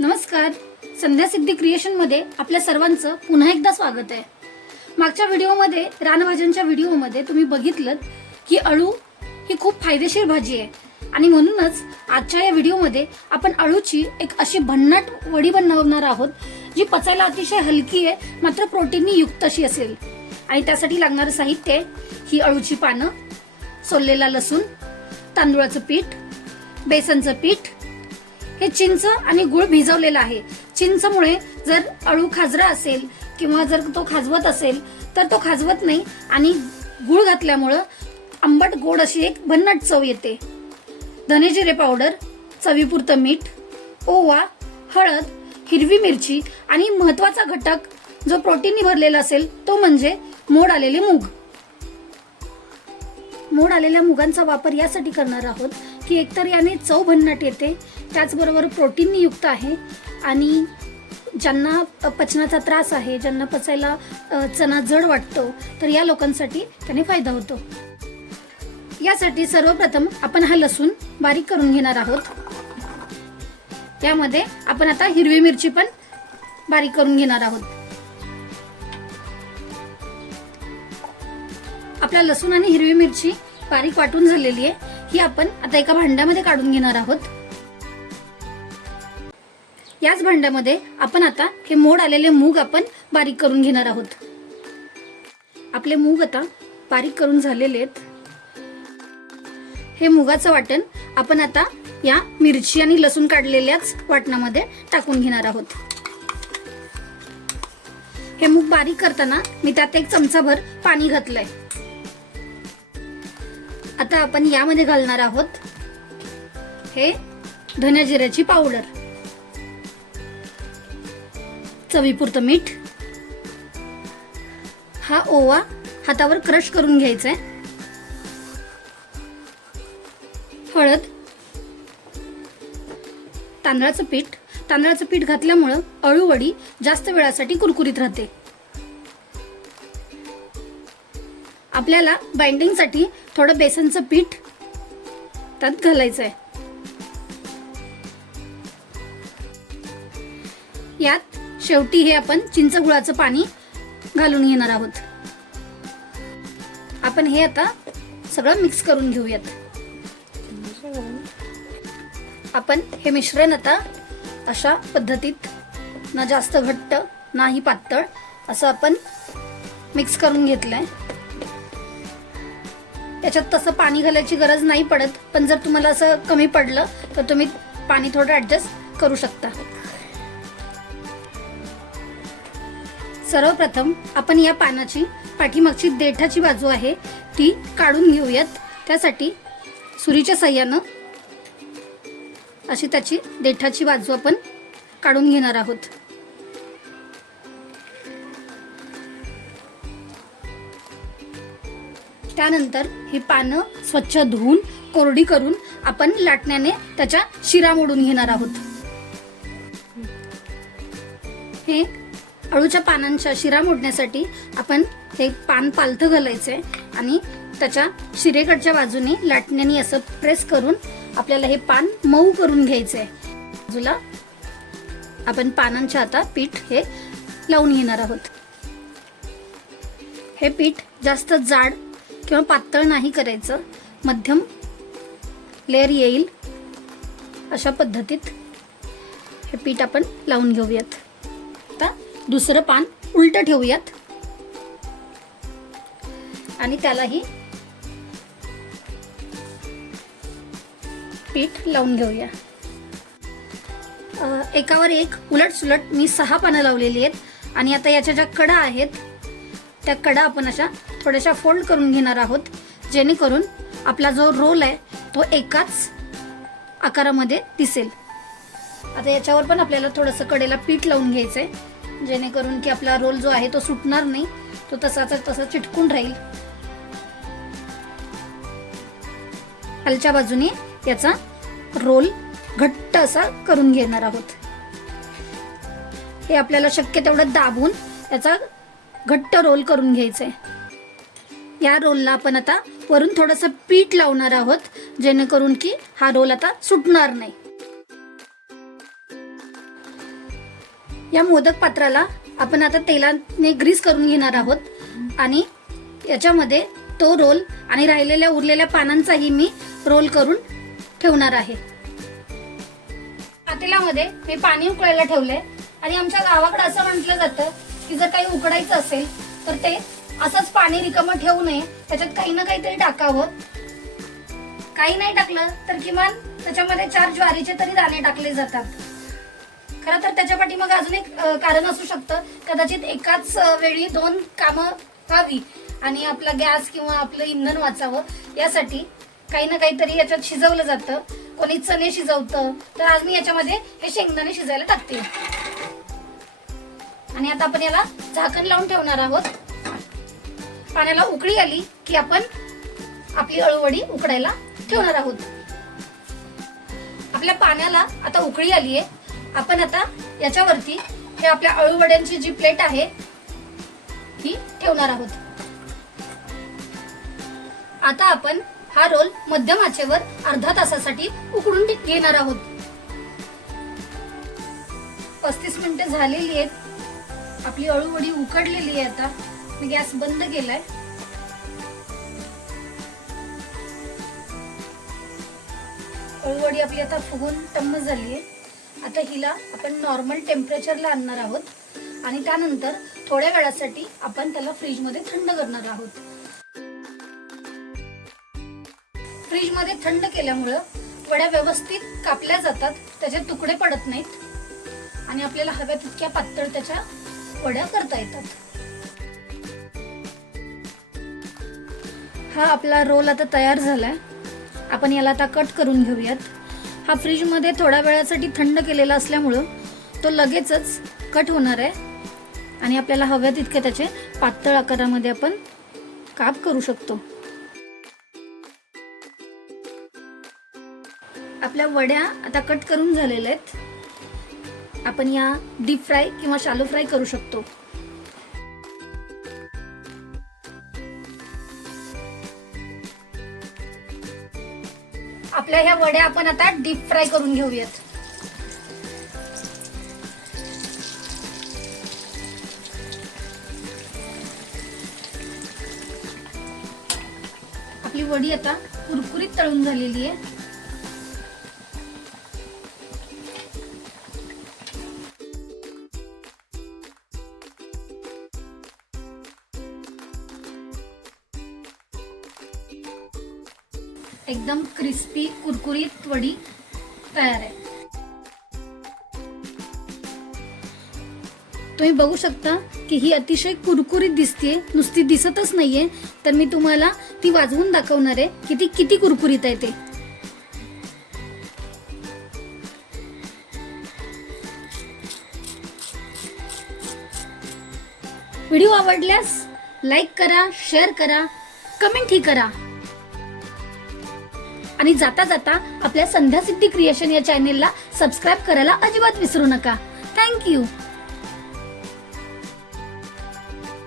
नमस्कार. संध्या सिद्धी क्रिएशनमध्ये आपल्या सर्वांचं पुन्हा एकदा स्वागत आहे. मागच्या व्हिडिओमध्ये रानभाज्यांच्या व्हिडिओमध्ये तुम्ही बघितलं की अळू ही खूप फायदेशीर भाजी आहे आणि म्हणूनच आजच्या या व्हिडिओमध्ये आपण अळूची एक अशी भन्नाट वडी बनवणार आहोत जी पचायला अतिशय हलकी आहे मात्र प्रोटीननी युक्त अशी असेल. आणि त्यासाठी लागणारं साहित्य ही अळूची पानं, सोललेला लसूण, तांदूळाचं पीठ, बेसनचं पीठ, हे चिंच आणि गुळ भिजवलेला आहे. चिंचमुळे जर अळू खाजरा असेल किंवा जर तो खाजवत असेल तर तो खाजवत नाही आणि गुळ घातल्यामुळं आंबट गोड अशी एक भन्नाट चव येते. धने जिरे पावडर, चवीपुरतं मीठ, ओवा, हळद, हिरवी मिरची आणि महत्वाचा घटक जो प्रोटीननी भरलेला असेल तो म्हणजे मोड आलेले मूग. मोड आलेल्या मुगांचा वापर यासाठी करणार आहोत की एकतर याने चव भन्नाट येते, त्याचबरोबर प्रोटीननी युक्त आहे आणि ज्यांना पचनाचा त्रास आहे, ज्यांना पचायला चणा जड वाटतो तर या लोकांसाठी त्याने फायदा होतो. यासाठी सर्वप्रथम आपण हा लसूण बारीक करून घेणार आहोत. यामध्ये आपण आता हिरवी मिरची पण बारीक करून घेणार आहोत. आपला लसूण आणि हिरवी मिरची बारीक वाटून झालेली आहे. ही आपण आता एका भांड्यामध्ये काढून घेणार आहोत. याच भांड्यामध्ये आपण आता हे मोड आलेले मूग आपण बारीक करून घेणार आहोत. आपले मूग आता बारीक करून झालेले आहेत. हे मुगाचं वाटण आपण आता या मिरची आणि लसूण काढलेल्याच वाटणामध्ये टाकून घेणार आहोत. हे मूग बारीक करताना मी त्यात 1 चमचाभर पाणी घातलंय. आता आपण यामध्ये घालणार आहोत हे धने जिऱ्याची पावडर, चवीपुरतं मीठ, हा ओवा हातावर क्रश करून घ्यायचा आहे, हळद, तांदळाचं पीठ. तांदळाचं पीठ घातल्यामुळं अळूवडी जास्त वेळासाठी कुरकुरीत राहते. आपल्याला बाइंडिंगसाठी थोडं बेसनचं पीठ त्यात घालायचं आहे. यात शेवटी हे आपण चिंच गुळाचं पाणी घालून घेणार आहोत. आपण हे आता सगळं मिक्स करून घेऊयात. आपण हे मिश्रण आता अशा पद्धतीत ना जास्त घट्ट नाही पातळ असं आपण मिक्स करून घेतलंय. याच्यात तसं पाणी घालायची गरज नाही पडत, पण जर तुम्हाला असं कमी पडलं तर तुम्ही पाणी थोडं ऍडजस्ट करू शकता. सर्वप्रथम आपण या पानाची पाठीमागची देठाची बाजू आहे ती काढून घेऊयात. त्यासाठी सुरीच्या साह्यानं अशी त्याची देठाची बाजू आपण काढून घेणार आहोत. त्यानंतर ही पानं स्वच्छ धुवून कोरडी करून आपण लाटण्याने त्याच्या शिरा मोडून घेणार आहोत. हे अळूच्या पानांच्या शिरा मोडण्यासाठी आपण हे पान पालथं घालायचंय आणि त्याच्या शिरेकडच्या बाजूने लाटण्याने असं प्रेस करून आपल्याला हे पान मऊ करून घ्यायचंय. बाजूला आपण पानांच्या आता पीठ हे लावून घेणार आहोत. हे पीठ जास्त जाड किंवा पातळ नाही करायचं, मध्यम लेअर येईल अशा पद्धतीत हे पीठ आपण लावून घेऊयात. आता दुसरं पान उलट ठेवूयात आणि त्यालाही पीठ लावून घेऊया. एकावर एक उलट सुलट मी 6 पानं लावलेली आहेत आणि आता याच्या ज्या कडा आहेत त्या कडा आपण अशा थोड्याशा फोल्ड करून घेणार आहोत, जेणेकरून आपला जो रोल आहे तो एकाच आकारामध्ये दिसेल. आता याच्यावर पण आपल्याला थोडंसं कडेला पीठ लावून घ्यायचंय, जेणेकरून की आपला रोल जो आहे तो सुटणार नाही, तो तसाचा तसा चिटकून राहील. खालच्या बाजूने याचा रोल घट्ट असा करून घेणार आहोत. हे आपल्याला शक्य तेवढं दाबून याचा घट्ट रोल करून घ्यायचंय. या रोलला आपण आता वरून थोडंसं पीठ लावणार आहोत, जेणेकरून की हा रोल आता सुटणार नाही. या मोदक पात्राला आपण आता तेलाने ग्रीस करून घेणार आहोत आणि याच्यामध्ये तो रोल आणि राहिलेल्या उरलेल्या पानांचाही मी रोल करून ठेवणार आहे. पातेल्यामध्ये मी पाणी उकळायला ठेवलंय आणि आमच्या गावाकडे असं म्हटलं जातं की जर काही उकडायचं असेल तर ते असंच पाणी रिकामं ठेवू नये, त्याच्यात काही ना काहीतरी टाकावं. काही नाही टाकलं तर किमान त्याच्यामध्ये 4 ज्वारीचे तरी दाणे टाकले जातात. खरं तर त्याच्या पाठीमागे अजून एक कारण असू शकतं. कदाचित एकाच वेळी 2 कामं व्हावी आणि आपला गॅस किंवा आपलं इंधन वाचावं यासाठी काही ना काहीतरी याच्यात शिजवलं जातं. कोणी चणे शिजवतं, तर आज मी याच्यामध्ये हे शेंगदाणे शिजायला टाकते. आणि आता आपण याला झाकण लावून ठेवणार आहोत. पाण्याला उकळी आली की आपण आपली अळूवडी उकडायला ठेवणार आहोत. आपल्या पाण्याला आता उकळी आली आहे. आपण आता याच्यावरती हे आपल्या अळूवड्यांची जी प्लेट आहे ती ठेवणार आहोत. आता आपण हा रोल मध्यम आचेवर अर्धा तासासाठी उकडून घेणार आहोत. 35 मिनिटे झालेली आहेत. आपली अळूवडी उकडलेली आहे. आता मी गॅस बंद केलाय. अळूवडी आपली आता फुगून टम्म झाली आहे. आता हिला आपण नॉर्मल टेम्परेचरला आणणार आहोत आणि त्यानंतर थोड्या वेळासाठी आपण त्याला फ्रीजमध्ये थंड करणार आहोत. फ्रीजमध्ये थंड केल्यामुळं वड्या व्यवस्थित कापल्या जातात, त्याचे तुकडे पडत नाहीत आणि आपल्याला हव्या तितक्या पातळ त्याच्या वड्या करता येतात. हा आपला रोल आता तयार झालाय. आपण याला आता कट करून घेऊयात. हा फ्रीजमध्ये थोड्या वेळासाठी थंड केलेला असल्यामुळं तो लगेचच कट होणार आहे आणि आपल्याला हव्या तितके त्याचे पातळ आकारामध्ये आपण काप करू शकतो. आपल्या वड्या आता कट करून झालेल्या आहेत. आपण या डीप फ्राय किंवा शालो फ्राय करू शकतो. आपल्या ह्या वड्या आपण आता डीप फ्राय करून घेऊयात. आपली वडी आता कुरकुरीत तळून झालेली आहे. एकदम क्रिस्पी कुरकुरीत वडी तयार आहे. तुम्ही बघू शकता की ही अतिशय कुरकुरीत दिसते, नुसती दिसतच नाहीये, तर मी तुम्हाला ती वाजवून दाखवणार आहे की ती किती कुरकुरीत आहे ते. व्हिडिओ आवडल्यास लाईक करा, शेअर करा, कमेंट ही करा आणि जाता जाता आपल्या संध्या सिद्धी क्रिएशन या चॅनेलला सबस्क्राईब करायला अजिबात विसरू नका. थँक्यू.